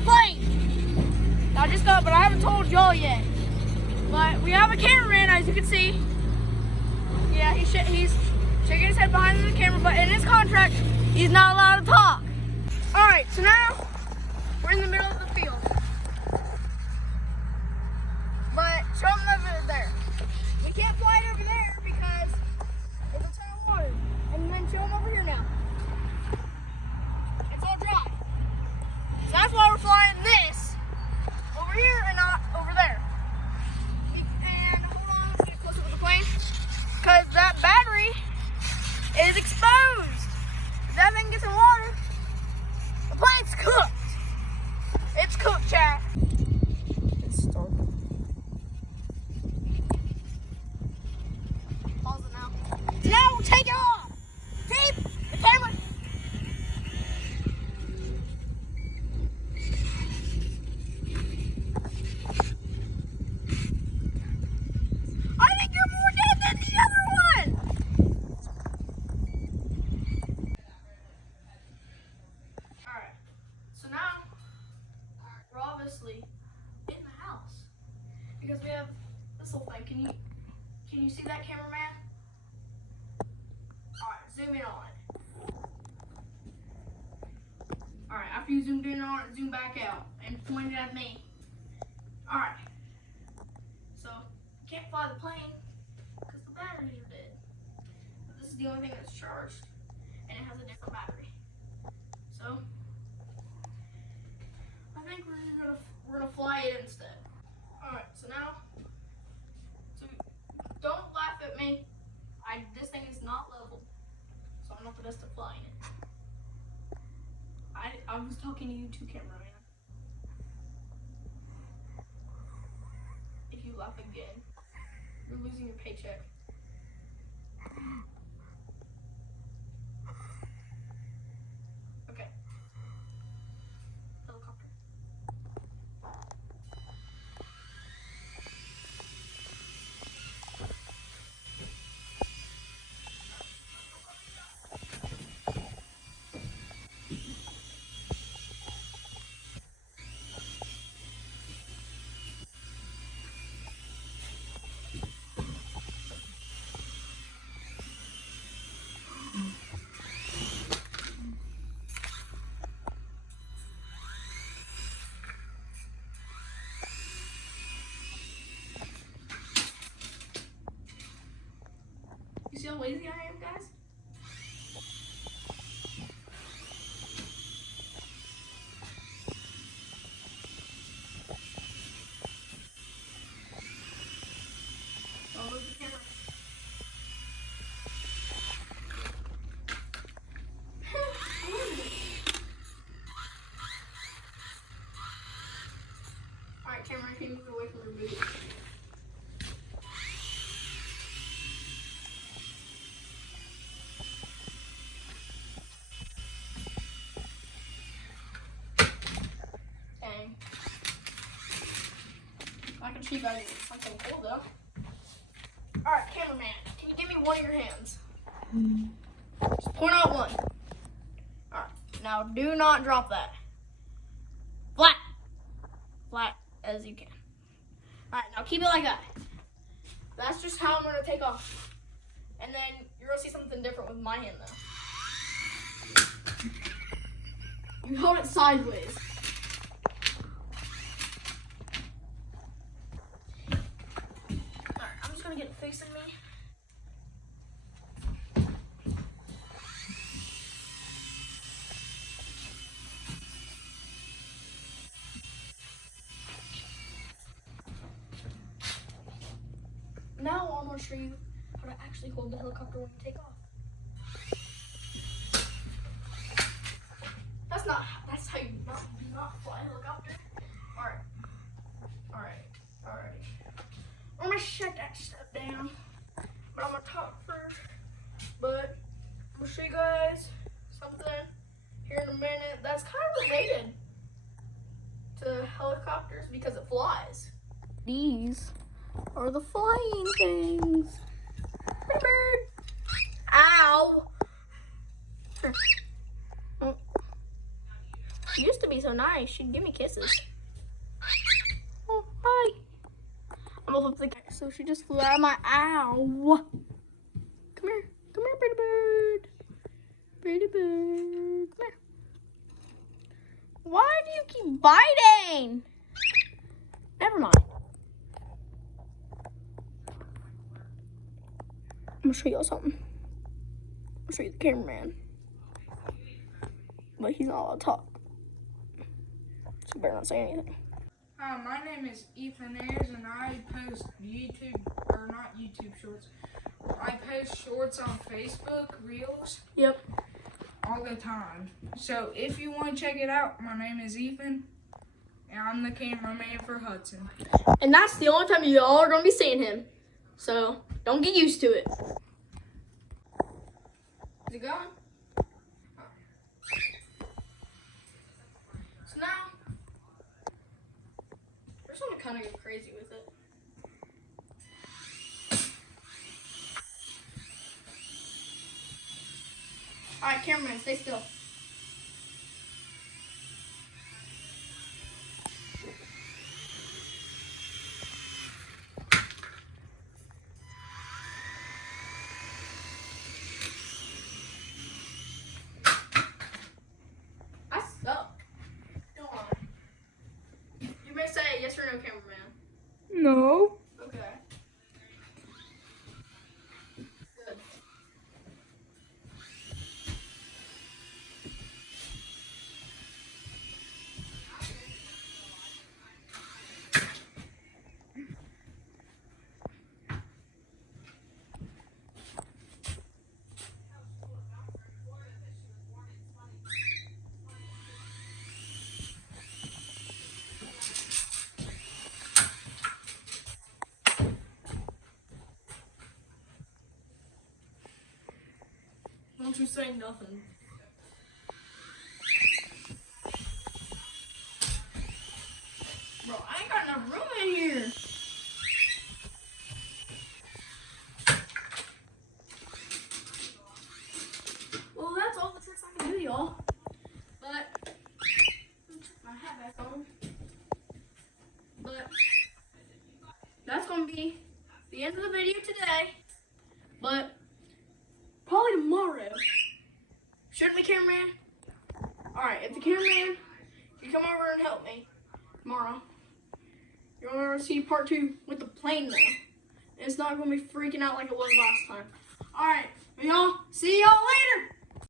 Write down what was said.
my plane. I just thought, but I haven't told y'all yet. But we have a cameraman, as you can see. Yeah, he's shaking his head behind the camera, but in his contract, he's not allowed to talk. All right, so now we're in the middle of the field. But show them over there. We can't fly it over there because it's a ton of water. And then show them over here now. It's all dry. So that's why we're flying this over here and not over there. And hold on, let's get closer to the plane. Because that battery is exposed. If that thing gets in water, the plane's cooked. It's cooked, chat. It's dark. Pause it now. Now we'll take it off. Tape the camera. I think you're more dead than the other one. Alright, so now we're obviously in the house because we have this little thing. Can you see that, cameraman? Alright, zoom in on it. Alright, after you zoomed in on it, zoom back out and point it at me. Alright, so you can't fly the plane because the batteries are dead. But this is the only thing that's charged and it has a different battery. So I think we're gonna fly it instead. Alright, so now, so don't laugh at me. This thing is not level, so I'm not the best at flying it. I was talking to you too, cameraman. If you laugh again, you're losing your paycheck. Okay. Helicopter. You see how lazy I am, guys? Don't move the camera. Alright, camera, can you move away from your booty? I can show you guys something cool though. Alright, cameraman, can you give me one of your hands? Just point out one. Alright, now do not drop that. Flat. Flat as you can. Alright, now keep it like that. That's just how I'm going to take off. And then you're going to see something different with my hand though. You hold it sideways. Gonna get facing me. Now I'm gonna show you how to actually hold the helicopter when you take off. That's how you do not fly a helicopter. Alright. I'm gonna shut that stuff down, but I'm gonna talk first. But I'm gonna show you guys something here in a minute that's kind of related to helicopters because it flies. These are the flying things. Pretty bird. Ow. Oh. She used to be so nice. She'd give me kisses. Oh, hi. I'm gonna flip the cat. So she just flew out of my ow. Come here. Come here, pretty bird. Pretty bird. Come here. Why do you keep biting? Never mind. I'm gonna show y'all something. I'll show you the cameraman. But he's not allowed to talk. So you better not say anything. Hi, my name is Ethan Ayers, and I post not YouTube shorts. I post shorts on Facebook, Reels. Yep. All the time. So if you want to check it out, my name is Ethan, and I'm the cameraman for Hudson. And that's the only time y'all are gonna be seeing him. So don't get used to it. Is it going? So now we're just gonna kind of go crazy with it. All right, cameraman, stay still. I suck. Don't lie. You may say yes or no, cameraman. No. Okay. Good. Don't you say nothing. Bro, I ain't got enough room in here. Well, that's all the tricks I can do, y'all. But my hat back on. But that's gonna be the end of the video today. But probably tomorrow. Shouldn't we, cameraman? Alright, if the cameraman can come over and help me tomorrow, you're gonna see part 2 with the plane now. It's not gonna be freaking out like it was last time. Alright, y'all, see y'all later.